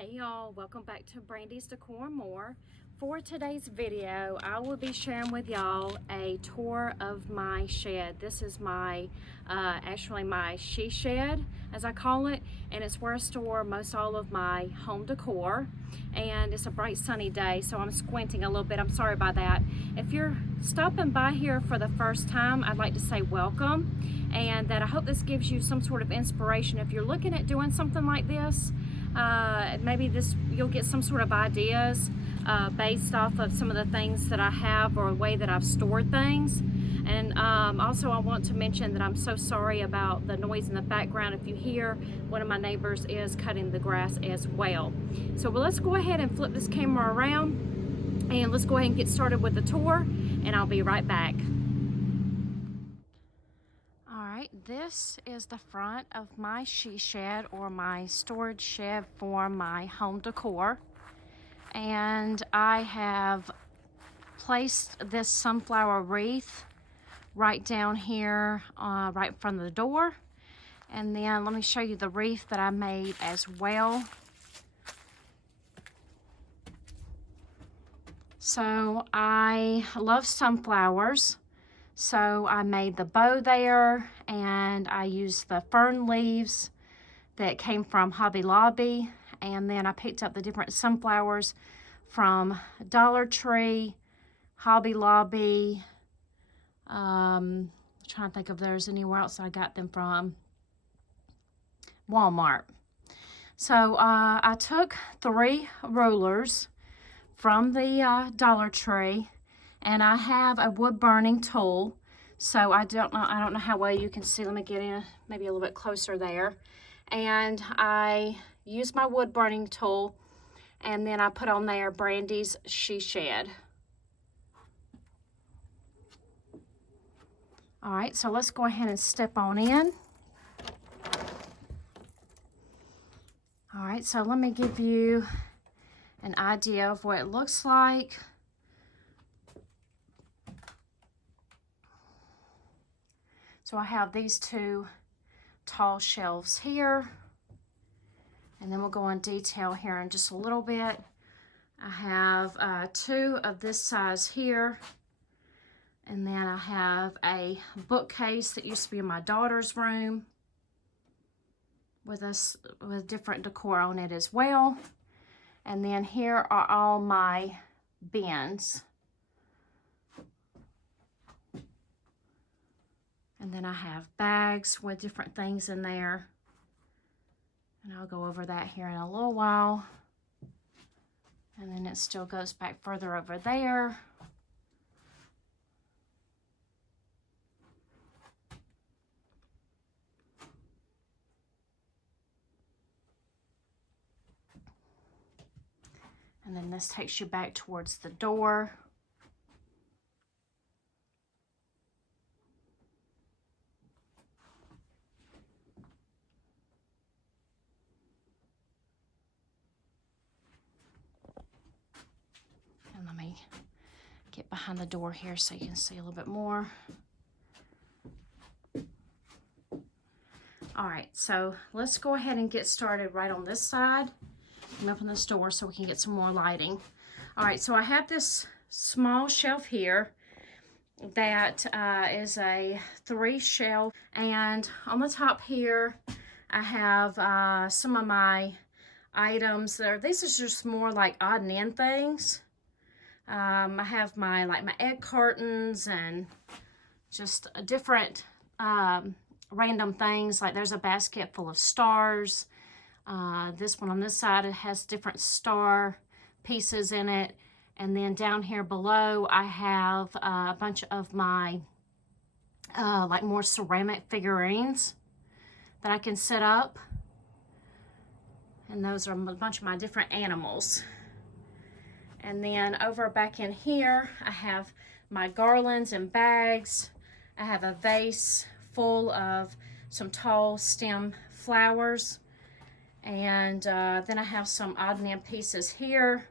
Hey y'all, welcome back to Brandy's Decor and More. For today's video, I will be sharing with y'all a tour of my shed. This is my, actually my she shed, as I call it, and it's where I store most all of my home decor. And it's a bright sunny day, so I'm squinting a little bit. I'm sorry about that. If you're stopping by here for the first time, I'd like to say welcome, and that I hope this gives you some sort of inspiration. If you're looking at doing something like this, maybe you'll get some sort of ideas based off of some of the things that I have or the way that I've stored things. And also I want to mention that I'm so sorry about the noise in the background. If you hear, one of my neighbors is cutting the grass as well. So let's go ahead and flip this camera around and let's go ahead and get started with the tour, and I'll be right back. This is the front of my she shed, or my storage shed for my home decor. And I have placed this sunflower wreath right down here, right in front of the door. And then let me show you the wreath that I made as well. So I love sunflowers. So I made the bow there, and I used the fern leaves that came from Hobby Lobby, and then I picked up the different sunflowers from Dollar Tree, Hobby Lobby. I'm trying to think if there's anywhere else I got them from. Walmart. So I took 3 rulers from the Dollar Tree, and I have a wood burning tool. So I don't know how well you can see. Let me get in maybe a little bit closer there. And I use my wood burning tool, and then I put on there Brandy's she shed. All right, so let's go ahead and step on in. All right, so let me give you an idea of what it looks like. So I have these 2 tall shelves here, and then we'll go in detail here in just a little bit. I have 2 of this size here, and then I have a bookcase that used to be in my daughter's room with different decor on it as well. And then here are all my bins. And then I have bags with different things in there. And I'll go over that here in a little while. And then it still goes back further over there. And then this takes you back towards the door. And let me get behind the door here so you can see a little bit more. All right, so let's go ahead and get started right on this side. Let me open this door so we can get some more lighting. All right, so I have this small shelf here that is a 3 shelf, and on the top here I have some of my items there. This is just more like odd and end things. I have my egg cartons and just different random things. Like there's a basket full of stars. This one on this side, it has different star pieces in it. And then down here below, I have a bunch of my more ceramic figurines that I can set up. And those are a bunch of my different animals. And then over back in here, I have my garlands and bags. I have a vase full of some tall stem flowers. And then I have some odd and end pieces here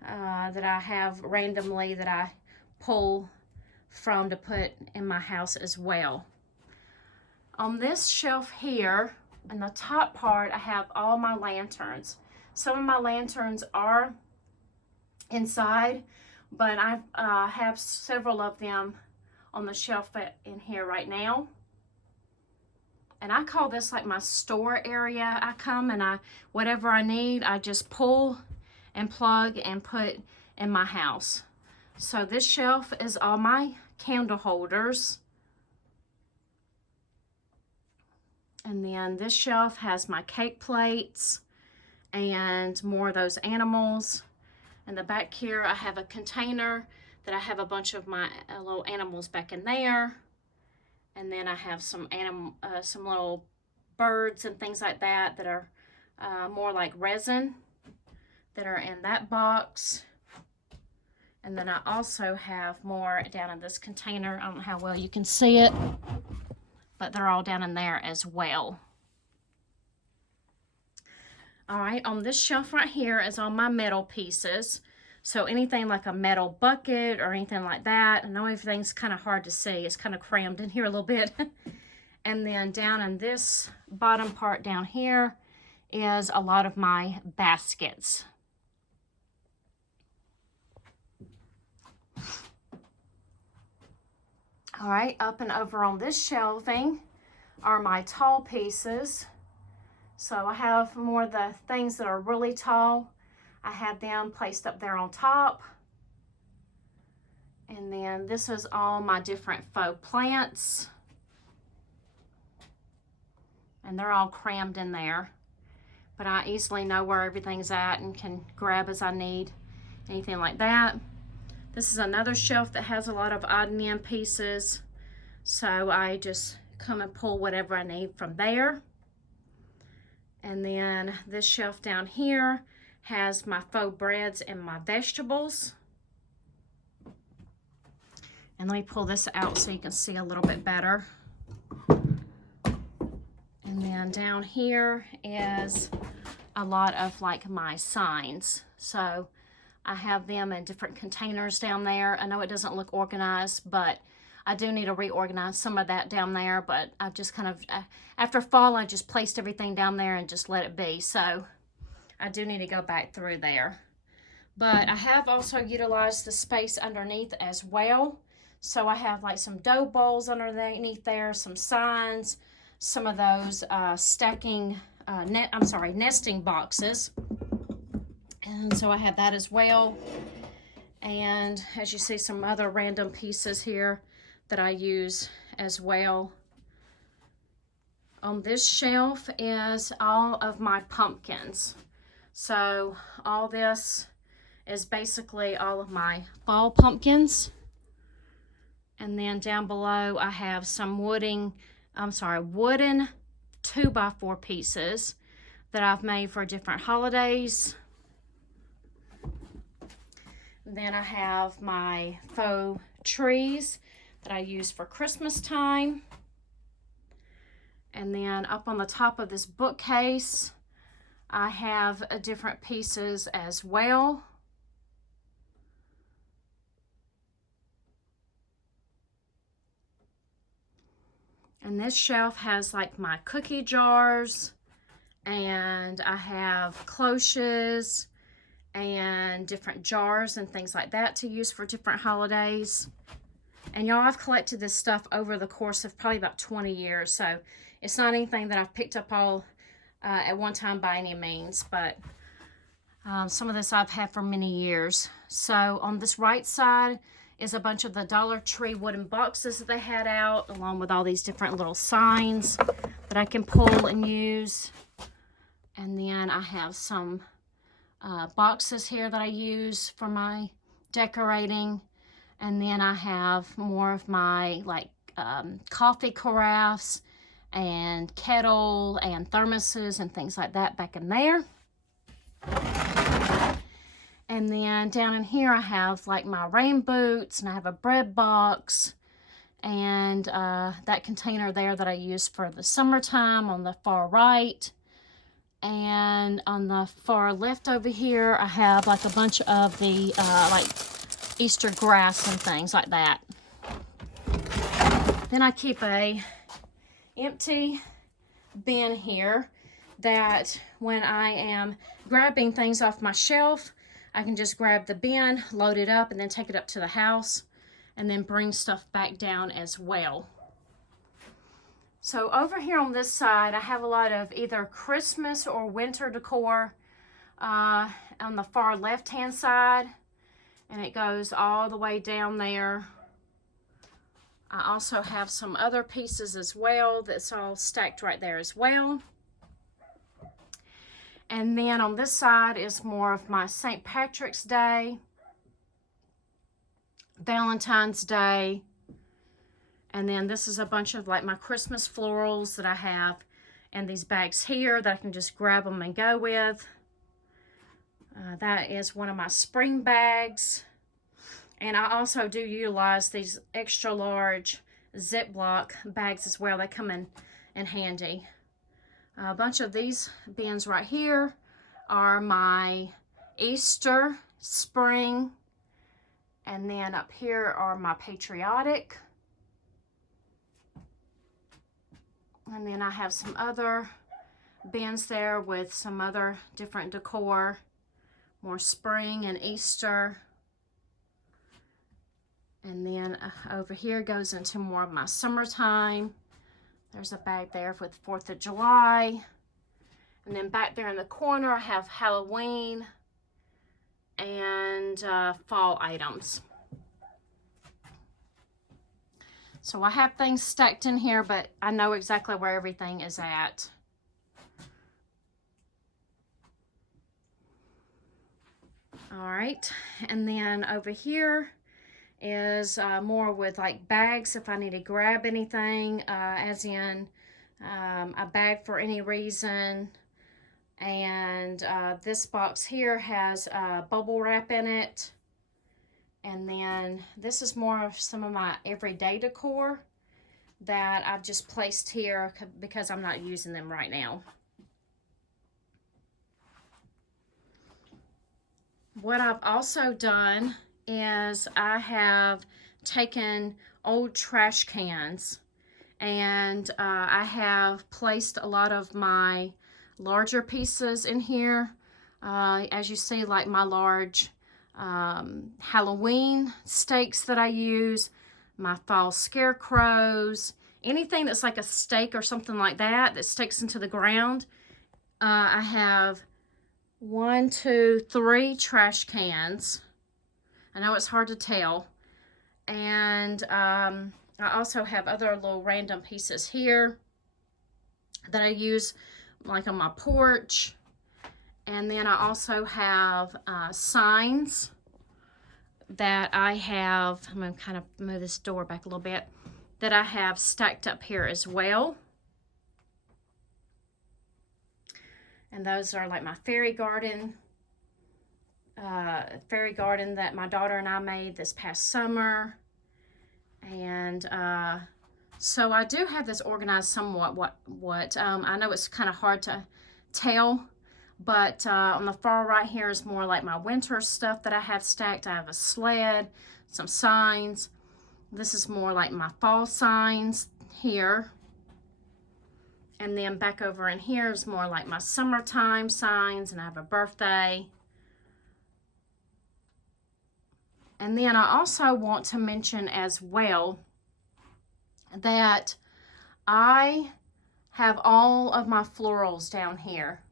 that I have randomly that I pull from to put in my house as well. On this shelf here, in the top part, I have all my lanterns. Some of my lanterns are inside, but I have several of them on the shelf in here right now. And I call this like my store area. I come and whatever I need, I just pull and plug and put in my house. So this shelf is all my candle holders. And then this shelf has my cake plates and more of those animals. And the back here, I have a container that I have a bunch of my little animals back in there. And then I have some little birds and things like that that are more like resin that are in that box. And then I also have more down in this container. I don't know how well you can see it, but they're all down in there as well. All right, on this shelf right here is all my metal pieces. So anything like a metal bucket or anything like that. I know everything's kind of hard to see. It's kind of crammed in here a little bit. And then down in this bottom part down here is a lot of my baskets. All right, up and over on this shelving are my tall pieces. So I have more of the things that are really tall. I have them placed up there on top. And then this is all my different faux plants. And they're all crammed in there. But I easily know where everything's at and can grab as I need, anything like that. This is another shelf that has a lot of odd and end pieces. So I just come and pull whatever I need from there. And then this shelf down here has my faux breads and my vegetables. And let me pull this out so you can see a little bit better. And then down here is a lot of like my signs. So I have them in different containers down there. I know it doesn't look organized, but I do need to reorganize some of that down there. But I just kind of, after fall, I just placed everything down there and just let it be. So I do need to go back through there. But I have also utilized the space underneath as well. So I have like some dough bowls underneath there, some signs, some of those nesting boxes. And so I have that as well. And as you see, some other random pieces here that I use as well. On this shelf is all of my pumpkins. So all this is basically all of my fall pumpkins. And then down below I have some wooden 2x4 pieces that I've made for different holidays. Then I have my faux trees that I use for Christmas time. And then up on the top of this bookcase, I have different pieces as well. And this shelf has like my cookie jars, and I have cloches and different jars and things like that to use for different holidays. And y'all, I've collected this stuff over the course of probably about 20 years, so it's not anything that I've picked up all at one time by any means, but some of this I've had for many years. So on this right side is a bunch of the Dollar Tree wooden boxes that they had out, along with all these different little signs that I can pull and use. And then I have some boxes here that I use for my decorating. And then I have more of my like coffee carafes and kettle and thermoses and things like that back in there. And then down in here I have like my rain boots, and I have a bread box, and that container there that I use for the summertime on the far right. And on the far left over here I have like a bunch of the like Easter grass and things like that. Then I keep a empty bin here that when I am grabbing things off my shelf, I can just grab the bin, load it up, and then take it up to the house, and then bring stuff back down as well. So over here on this side, I have a lot of either Christmas or winter decor on the far left-hand side, and it goes all the way down there. I also have some other pieces as well that's all stacked right there as well. And then on this side is more of my St. Patrick's Day, Valentine's Day, and then this is a bunch of like my Christmas florals that I have in these bags here that I can just grab them and go with. That is one of my spring bags. And I also do utilize these extra large Ziploc bags as well. They come in handy. A bunch of these bins right here are my Easter, spring, and then up here are my patriotic. And then I have some other bins there with some other different decor, more spring and Easter. And then over here goes into more of my summertime. There's a bag there with 4th of July. And then back there in the corner, I have Halloween and fall items. So I have things stacked in here, but I know exactly where everything is at. All right, and then over here is more with like bags if I need to grab anything, as in a bag for any reason. And this box here has bubble wrap in it. And then this is more of some of my everyday decor that I've just placed here because I'm not using them right now. What I've also done is I have taken old trash cans and I have placed a lot of my larger pieces in here. As you see, like my large Halloween stakes that I use, my fall scarecrows, anything that's like a stake or something like that that sticks into the ground. I have 1, 2, 3 trash cans. I know it's hard to tell. And I also have other little random pieces here that I use like on my porch. And then I also have signs that I have, I'm going to kind of move this door back a little bit, that I have stacked up here as well. And those are like my fairy garden that my daughter and I made this past summer. And so I do have this organized somewhat. I know it's kind of hard to tell, but on the far right here is more like my winter stuff that I have stacked. I have a sled, some signs. This is more like my fall signs here. And then back over in here is more like my summertime signs, and I have a birthday. And then I also want to mention as well that I have all of my florals down here.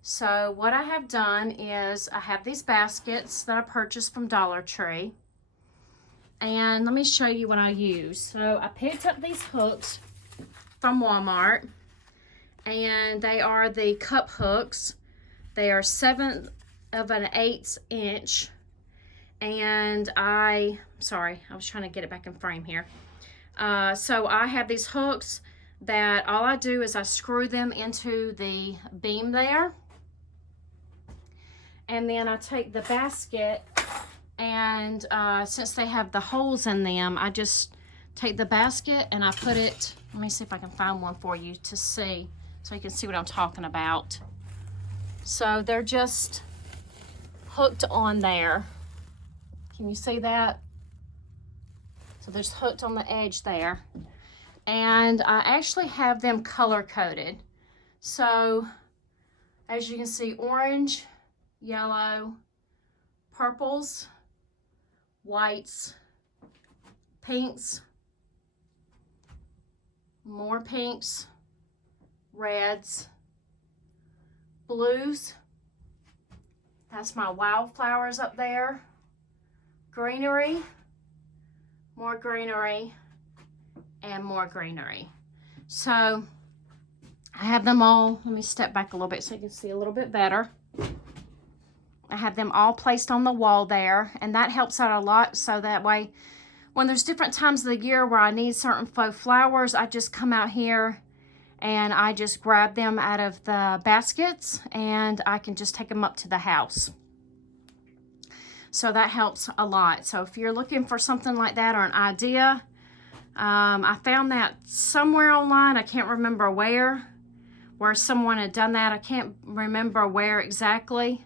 So what I have done is I have these baskets that I purchased from Dollar Tree. And let me show you what I use. So I picked up these hooks from Walmart. And they are the cup hooks. They are 1/7 of an 1/8 inch. And sorry, I was trying to get it back in frame here. So I have these hooks that all I do is I screw them into the beam there. And then I take the basket, and since they have the holes in them, I just take the basket and I put it, let me see if I can find one for you to see, so you can see what I'm talking about. So they're just hooked on there. Can you see that? So they're just hooked on the edge there. And I actually have them color coded. So As you can see, orange, yellow, purples, whites, pinks, more pinks, reds, blues. That's my wildflowers up there. Greenery, more greenery, and more greenery. So I have them all. Let me step back a little bit so you can see a little bit better. I have them all placed on the wall there, and that helps out a lot, so that way when there's different times of the year where I need certain faux flowers, I just come out here and I just grab them out of the baskets and I can just take them up to the house. So that helps a lot. So if you're looking for something like that or an idea, I found that somewhere online. I can't remember where someone had done that. I can't remember where exactly,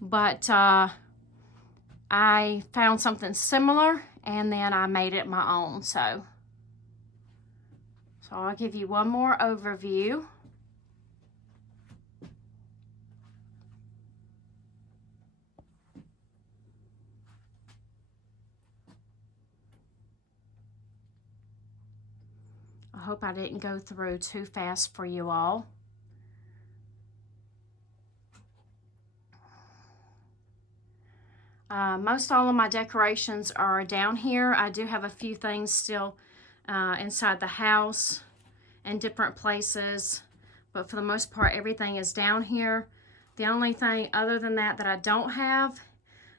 but I found something similar and then I made it my own. So I'll give you one more overview. I hope I didn't go through too fast for you all. Most all of my decorations are down here. I do have a few things still inside the house and different places, but for the most part everything is down here. The only thing other than that I don't have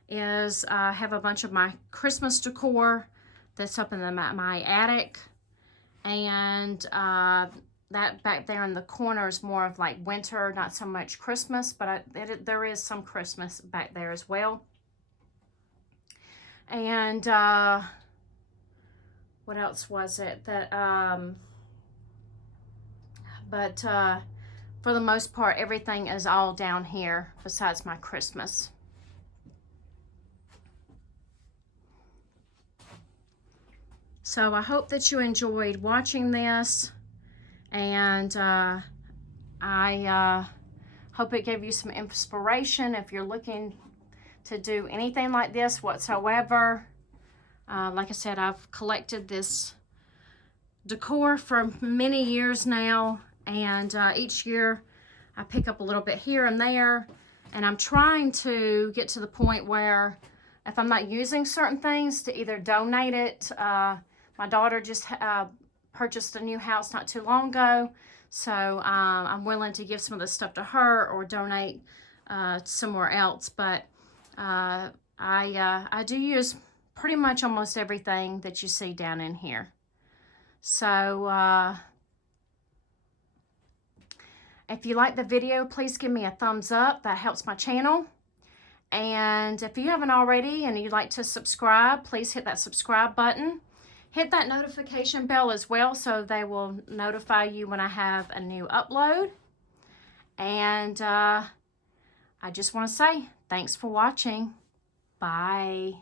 is I have a bunch of my Christmas decor that's up in my attic, and that back there in the corner is more of like winter, not so much Christmas, but there is some Christmas back there as well. And what else was it that for the most part everything is all down here besides my Christmas. So I hope that you enjoyed watching this, and I hope it gave you some inspiration if you're looking to do anything like this whatsoever. Like I said, I've collected this decor for many years now, and each year I pick up a little bit here and there, and I'm trying to get to the point where if I'm not using certain things, to either donate it. My daughter just purchased a new house not too long ago, so I'm willing to give some of this stuff to her or donate somewhere else. But I do use pretty much almost everything that you see down in here. So if you like the video, please give me a thumbs up. That helps my channel. And if you haven't already and you'd like to subscribe, please hit that subscribe button. Hit that notification bell as well, so they will notify you when I have a new upload. And I just want to say thanks for watching. Bye.